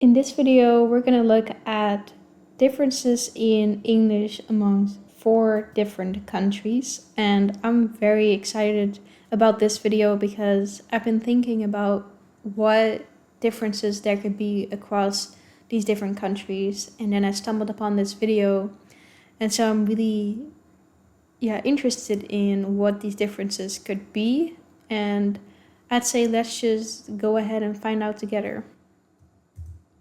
In this video, we're gonna look at differences in English amongst 4 different countries. And I'm very excited about this video because I've been thinking about what differences there could be across these different countries. And then I stumbled upon this video. And so I'm really, interested in what these differences could be. And I'd say let's just go ahead and find out together.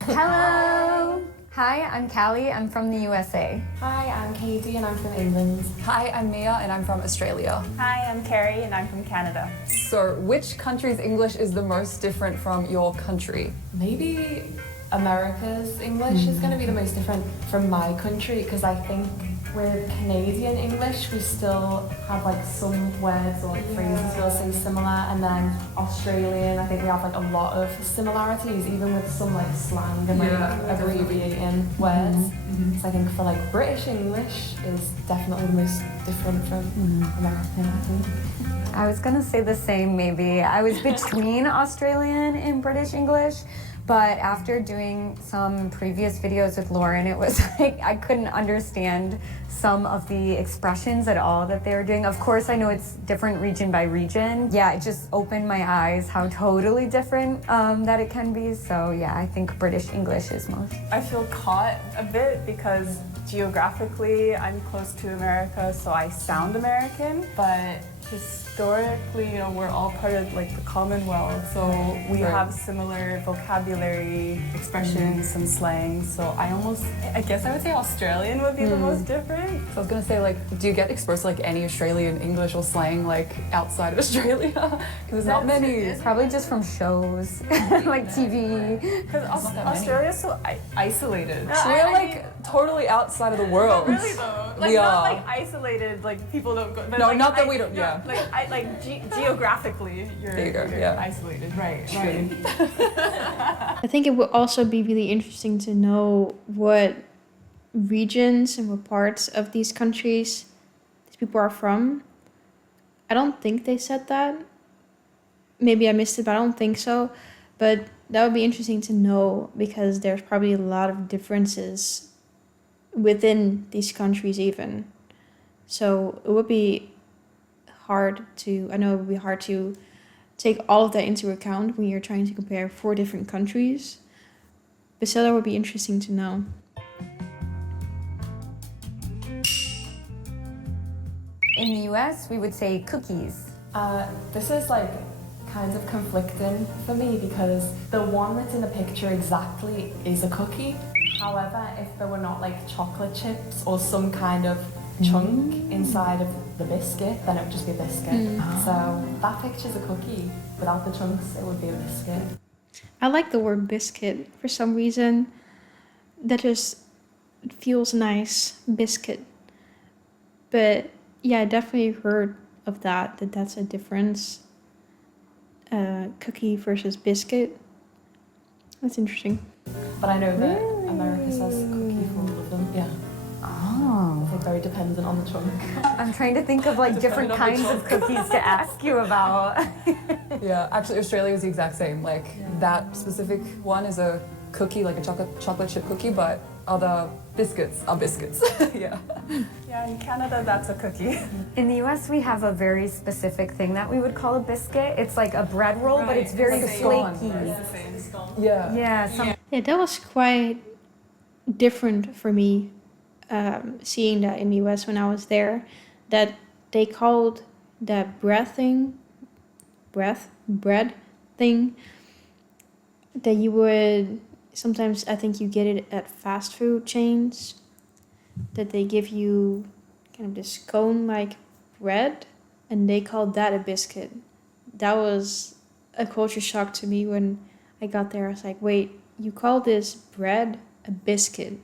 Hello! Hi, I'm Callie. I'm from the USA. Hi, I'm Katie and I'm from England. Hi, I'm Mia and I'm from Australia. Hi, I'm Carrie and I'm from Canada. So, which country's English is the most different from your country? Maybe America's English is going to be the most different from my country because I think with Canadian English we still have like some words or like phrases we'll say similar, and then Australian I think we have like a lot of similarities even with some like slang and like abbreviating words. So I think for like British English is definitely the most different from American, I think. I was gonna say the same maybe. I was between Australian and British English, but after doing some previous videos with Lauren, it was like I couldn't understand some of the expressions at all that they were doing. Of course, I know it's different region by region. Yeah, it just opened my eyes how totally different that it can be. So yeah, I think British English is most. I feel caught a bit because geographically I'm close to America, so I sound American, but historically, we're all part of like the Commonwealth, so we have similar vocabulary, expressions, and slang. So I guess I would say Australian would be the most different. So I was gonna say, like, do you get exposed to like any Australian English or slang like outside of Australia? Because there's not many. Probably just from shows, like TV. Because Australia's so isolated. We're like totally outside of the world. Really though, like We not are. like isolated, like people don't go. But No, like, not that we don't. Yeah. Geographically, you're Yeah. isolated, right? I think it would also be really interesting to know what regions and what parts of these countries these people are from. I don't think they said that. Maybe I missed it, but I don't think so. But that would be interesting to know because there's probably a lot of differences within these countries even. So it would be hard to take all of that into account when you're trying to compare 4 different countries. But still, that would be interesting to know. In the US, we would say cookies. This is like kind of conflicting for me because the one that's in the picture exactly is a cookie. However, if there were not like chocolate chips or some kind of chunk inside of the biscuit, then it would just be a biscuit. So that picture's a cookie. Without the chunks, it would be a biscuit. I like the word biscuit for some reason. That just feels nice, biscuit. But yeah, I definitely heard of that's a difference. Cookie versus biscuit. That's interesting. But I know that America says cookie for all of them. Yeah. Oh. It's like very dependent on the chunk. I'm trying to think of like different kinds of cookies to ask you about. Yeah, actually, Australia is the exact same. Like that specific one is a cookie, like a chocolate chip cookie, but other biscuits are biscuits. Yeah. Yeah, in Canada, that's a cookie. In the US, we have a very specific thing that we would call a biscuit. It's like a bread roll, but it's very Like a scone, flaky. Yeah. Yeah, Yeah, that was quite different for me, seeing that in the US when I was there, that they called that bread thing, that you would, sometimes I think you get it at fast food chains, that they give you kind of this cone-like bread, and they called that a biscuit. That was a culture shock to me when I got there. I was like, wait, you call this bread a biscuit?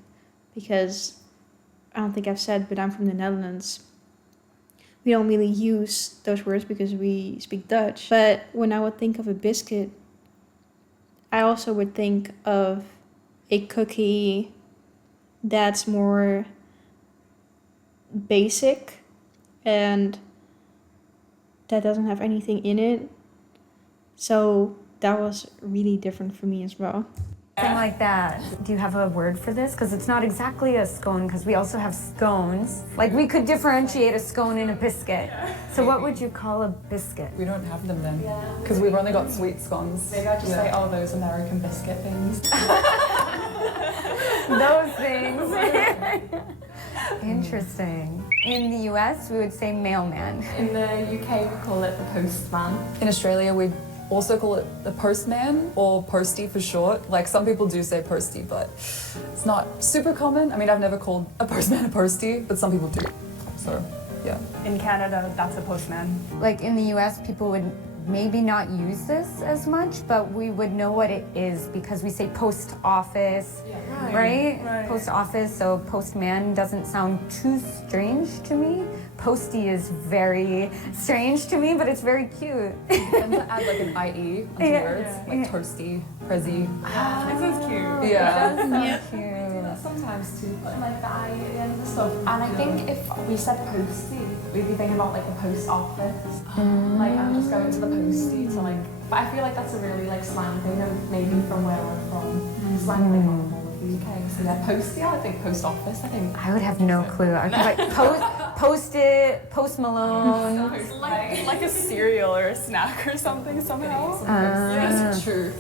Because I don't think I've said, but I'm from the Netherlands. We don't really use those words because we speak Dutch. But when I would think of a biscuit, I also would think of a cookie that's more basic and that doesn't have anything in it. So that was really different for me as well. Something like that. Do you have a word for this? Because it's not exactly a scone, because we also have scones. Like, we could differentiate a scone and a biscuit. So what would you call a biscuit? We don't have them then, because we've only got sweet scones. Maybe I just say, oh, those American biscuit things. Those things. Interesting. In the US, we would say mailman. In the UK, we call it the postman. In Australia, we also call it the postman or postie for short. Like, some people do say postie, but it's not super common. I mean, I've never called a postman a postie, but some people do. So, yeah. In Canada, that's a postman. Like in the US, people would maybe not use this as much, but we would know what it is because we say post office, right? Post office, so postman doesn't sound too strange to me. Postie is very strange to me, but it's very cute. And to add like an IE onto words, like toasty, prezi. This is cute. Yeah. It does sound cute. Sometimes too, putting like the I at the end of the stuff. And I think if we said postie, we'd be thinking about like the post office. Like, I'm just going to the postie to like, but I feel like that's a really like slang thing, and maybe from where I'm from. Slang like all of the UK. So yeah, postie, I think post office, I think. I would have no clue. I'd be like post-it, Post Malone. Like a cereal or a snack or something somehow. That's true.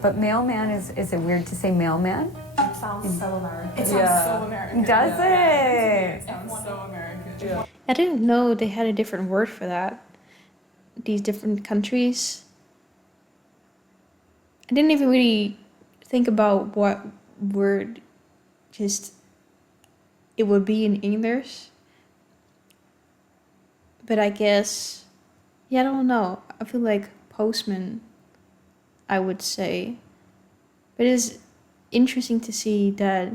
But mailman, is it weird to say mailman? It sounds so American. It sounds so American. Does it? It sounds so American. I didn't know they had a different word for that. These different countries. I didn't even really think about what word just it would be in English. But I guess, yeah, I don't know. I feel like postman, I would say. But it's interesting to see that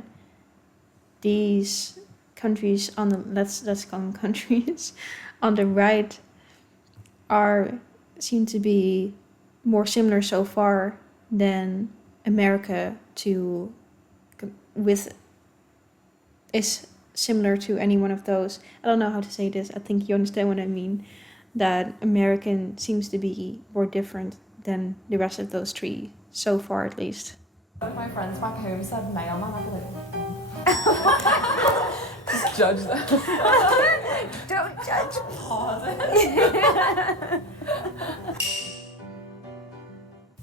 these countries on the let's call them countries on the right seem to be more similar so far than America is similar to any one of those. I don't know how to say this. I think you understand what I mean. That American seems to be more different than the rest of those three so far, at least. If my friends back home said mailman, I'd be like, Just judge them. Don't judge.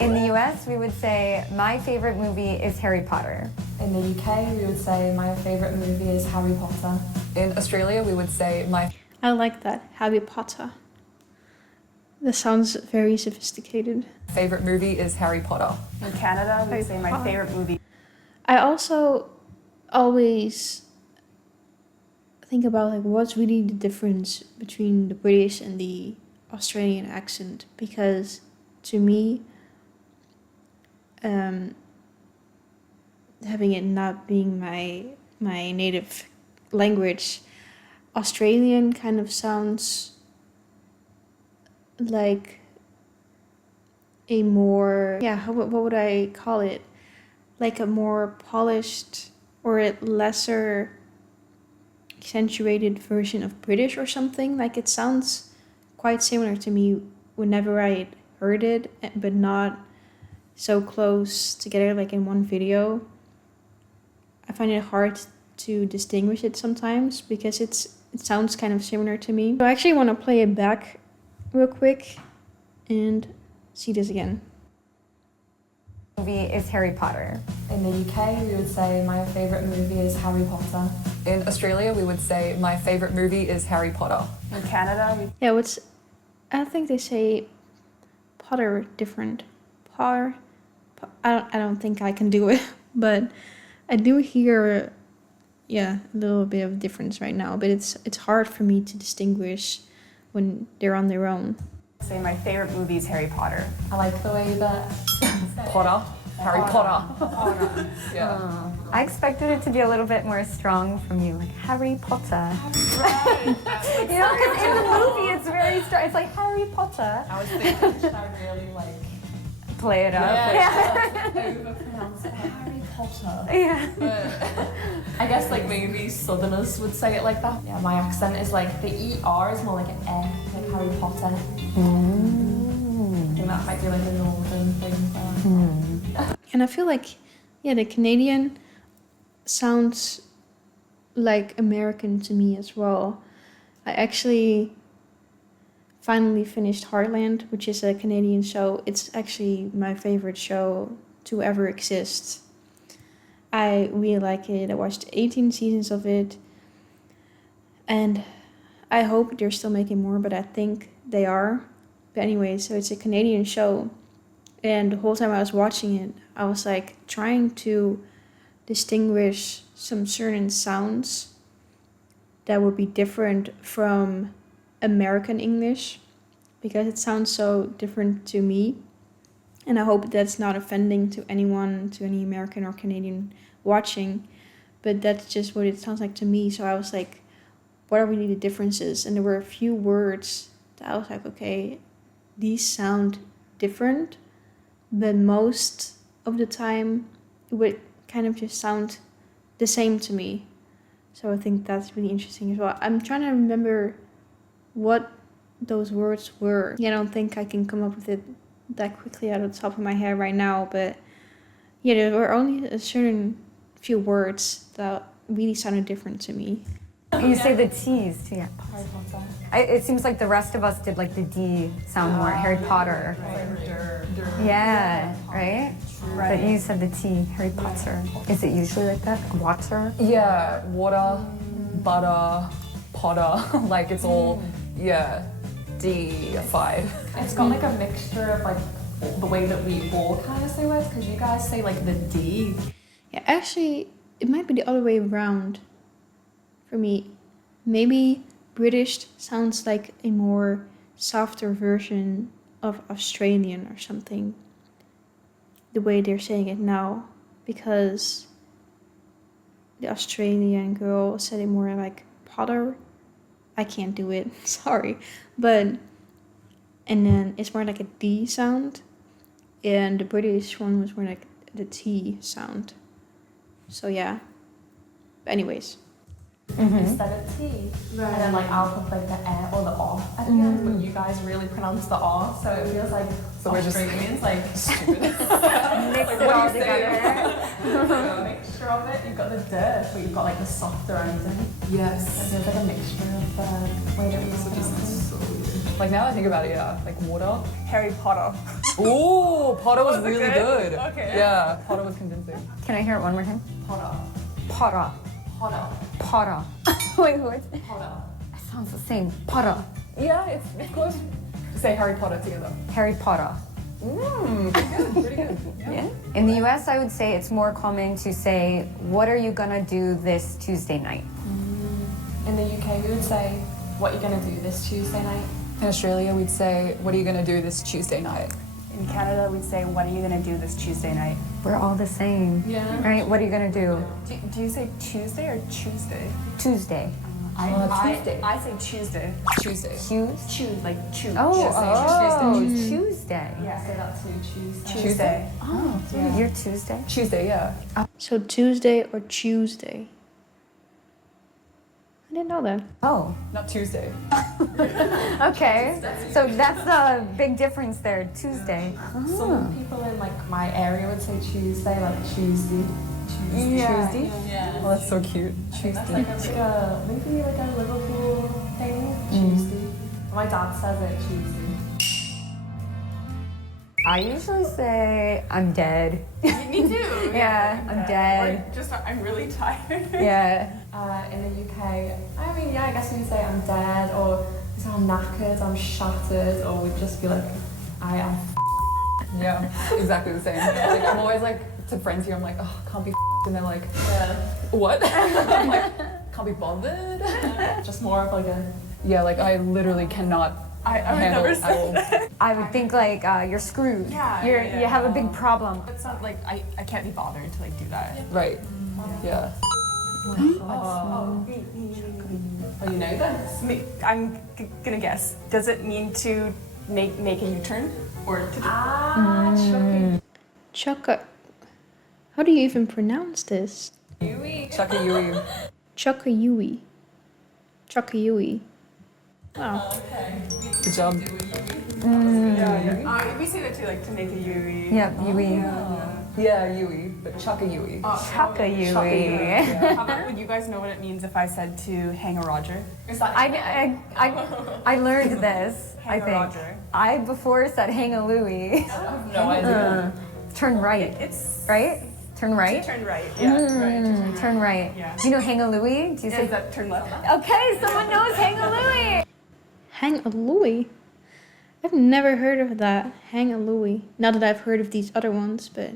In the US, we would say, my favorite movie is Harry Potter. in the UK, we would say my favourite movie is Harry Potter. In Australia, we would say I like that, Harry Potter. That sounds very sophisticated. favorite movie is Harry Potter. In Canada, we say my favorite movie. I also always think about like what's really the difference between the British and the Australian accent, because to me, having it not being my native language, Australian kind of sounds like a more, what would I call it? Like a more polished or a lesser accentuated version of British or something. Like it sounds quite similar to me whenever I heard it, but not so close together like in one video. I find it hard to distinguish it sometimes because it sounds kind of similar to me. So I actually want to play it back real quick and see this again. Movie is Harry Potter. In the UK, we would say my favourite movie is Harry Potter. In Australia, we would say my favorite movie is Harry Potter. In Canada, Yeah, I think they say Potter different. I don't think I can do it, but I do hear a little bit of difference right now, but it's hard for me to distinguish when they're on their own. say my favorite movie is Harry Potter. I like the way that Potter. Harry Potter. Yeah. I expected it to be a little bit more strong from you, like Harry Potter. Right. You know, because in the movie it's very strong. It's like Harry Potter. I was thinking, should I really like Play it up. overpronounce it? Harry Potter. Yeah. But I guess like maybe Southerners would say it like that. Yeah, my accent is like the ER is more like an like Harry Potter. I think that might be like a northern thing. And I feel like, Yeah, the Canadian sounds like American to me as well. I actually finally finished Heartland, which is a Canadian show. It's actually my favorite show to ever exist. I really like it. I watched 18 seasons of it. And I hope they're still making more, but I think they are. But anyway, so it's a Canadian show. And the whole time I was watching it, I was like trying to distinguish some certain sounds that would be different from American English, because it sounds so different to me. And I hope that's not offending to anyone, to any American or Canadian watching, but that's just what it sounds like to me. So I was like, what are really the differences? And there were a few words that I was like, okay, these sound different, but most of the time it would kind of just sound the same to me. So I think that's really interesting as well. I'm trying to remember what those words were. Yeah, I don't think I can come up with it that quickly out of the top of my head right now, but yeah, there were only a certain few words that really sounded different to me. You say the T's too, yeah. Harry Potter. It seems like the rest of us did like the D sound more. Harry Potter. Yeah, right? But you said the T, Harry Potter. Is it usually like that? Like water? Yeah, water, butter, potter, like it's all, yeah, D5. It's got like a mixture of like the way that we all kind of say words, because you guys say like the D. Yeah, actually, it might be the other way around for me. Maybe British sounds like a more softer version of Australian or something, the way they're saying it now, because the Australian girl said it more like Potter. I can't do it, sorry, but and then it's more like a D sound, and the British one was more like the T sound. So yeah, but anyways. Instead of T. Right. And then like I'll put like the E or the O at the end, but you guys really pronounce the O, so it feels like So we're just Australians like stupid. Mix it all together. a mixture of it. You've got the D, but you've got like the softer ending. Yes. It feels like a mixture of the way that we pronounce it. Like now that I think about it, yeah, like water. Harry Potter. Ooh, Potter was Was it really good? good. Okay. Yeah, Potter was convincing. Can I hear it one more time? Potter. Potter. Potter. Potter. Wait, what? Potter. It sounds the same. Potter. Yeah, it's close. Say Harry Potter together. Harry Potter. Pretty good. Yeah. In the US, I would say it's more common to say, what are you gonna do this Tuesday night? In the UK, we would say, what are you going to do this Tuesday night? In Australia, we'd say, what are you gonna do this Tuesday night? In Canada, we'd say, what are you gonna do this Tuesday night? We're all the same. Yeah. Right? What are you gonna do? Do you say Tuesday or Tuesday? Tuesday. Tuesday. I say Tuesday. Tuesday. Choose, like choose. Oh, Tuesday. Yeah, say that too, Tuesday. Tuesday. Oh, Yeah. you're Tuesday? Tuesday, yeah. So Tuesday or Tuesday? I didn't know that. Oh, Not Tuesday. okay. So that's the big difference there, Tuesday. Some people in like my area would say Tuesday, like Tuesday. Tuesday? Yeah. Oh, that's so cute. That's Tuesday. like maybe like a Liverpool thing. Tuesday. My dad says it Tuesday. I usually say, I'm dead. Me too. Yeah, I'm dead. Or just, I'm really tired. Yeah. In the UK, I mean, yeah, I guess we say I'm dead, or we say I'm knackered, I'm shattered, or we'd just be like, I am. Yeah, exactly the same. Like, I'm always like, to friends here, I'm like, oh, can't be and they're like, what? I'm like, can't be bothered. Just more of like a. Yeah, like I literally cannot I would handle never say that. I would think like you're screwed. Yeah, You have a big problem. It's not like, I can't be bothered to like do that. Right. Yeah. Oh, you know this? I'm gonna guess. Does it mean to make a U-turn? Or to Chaka. How do you even pronounce this? Chaka Yui. Chakayui. Chakayui. Wow. Good job. we say that too, like to make a U. Yeah, Yui. Yeah, Yui, but Chuck-a-Yui. Chuck-a-Yui. Yeah. How about, would you guys know what it means if I said to hang a Roger? Is that I learned this, I Hang a think. Roger. I before said hang a Louie. no idea. Turn right, It's right? Turn right? turn right. Yeah, right. Turn right. Yeah. Do you know hang a Louie? Do you Is say that turn left? okay, someone knows hang a Louie. Hang a Louie? I've never heard of that. Hang a Louie. Not that I've heard of these other ones, but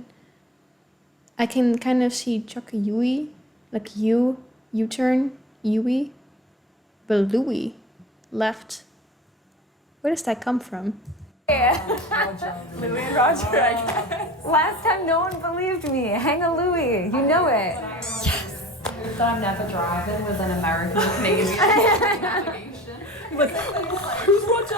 I can kind of see Chuck-a-Yui, like U-turn, Yui, but Louie, left. Where does that come from? Louis and Roger, I guess. Last time no one believed me. Hang a Louie. You know it. That I'm never driving was an American or Canadian navigation. Like, who's Roger?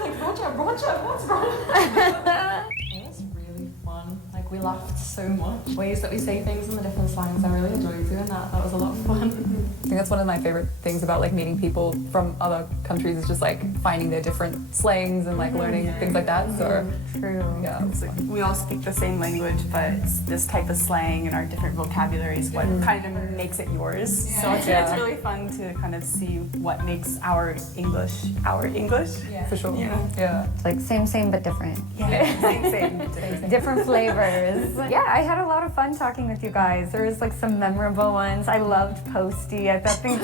Like, Roger, what's wrong? It was really fun. Like, we laughed so much. Ways that we say things in the different slangs, I really enjoyed doing that. That was a lot of fun. I think that's one of my favorite things about like meeting people from other countries is just like finding their different slangs and like learning things like that. So True. yeah, It's like we all speak the same language, but it's this type of slang and our different vocabulary is what kind of makes it yours. So it's really fun to kind of see what makes our English. for sure. Yeah. Yeah. It's like same but different. Yeah, same. Different flavors. Yeah, I had a lot of fun talking with you guys. There was like some memorable ones. I loved Posty. I think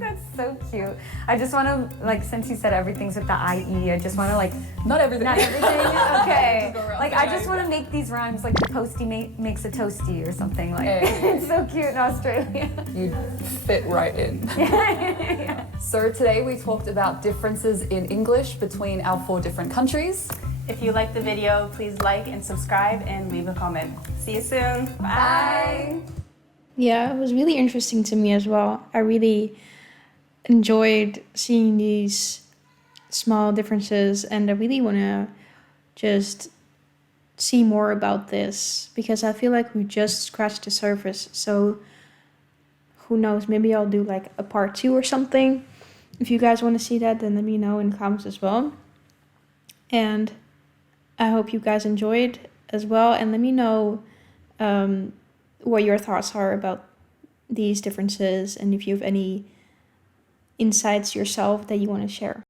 that's so cute. I just want to like, since you said everything's with the IE, I just want to like, Not everything. not everything. Okay. Go around Like the I just IE. want to make these rhymes like the Posty makes a toasty or something like. Hey. It's so cute in Australia. You fit right in. So today we talked about differences in English between our 4 different countries. If you like the video, please like and subscribe and leave a comment. See you soon. Bye. Yeah, it was really interesting to me as well. I really enjoyed seeing these small differences, and I really want to just see more about this because I feel like we just scratched the surface. So who knows, maybe I'll do like a part 2 or something. If you guys want to see that, then let me know in the comments as well. And I hope you guys enjoyed as well, and let me know what your thoughts are about these differences and if you have any insights yourself that you want to share.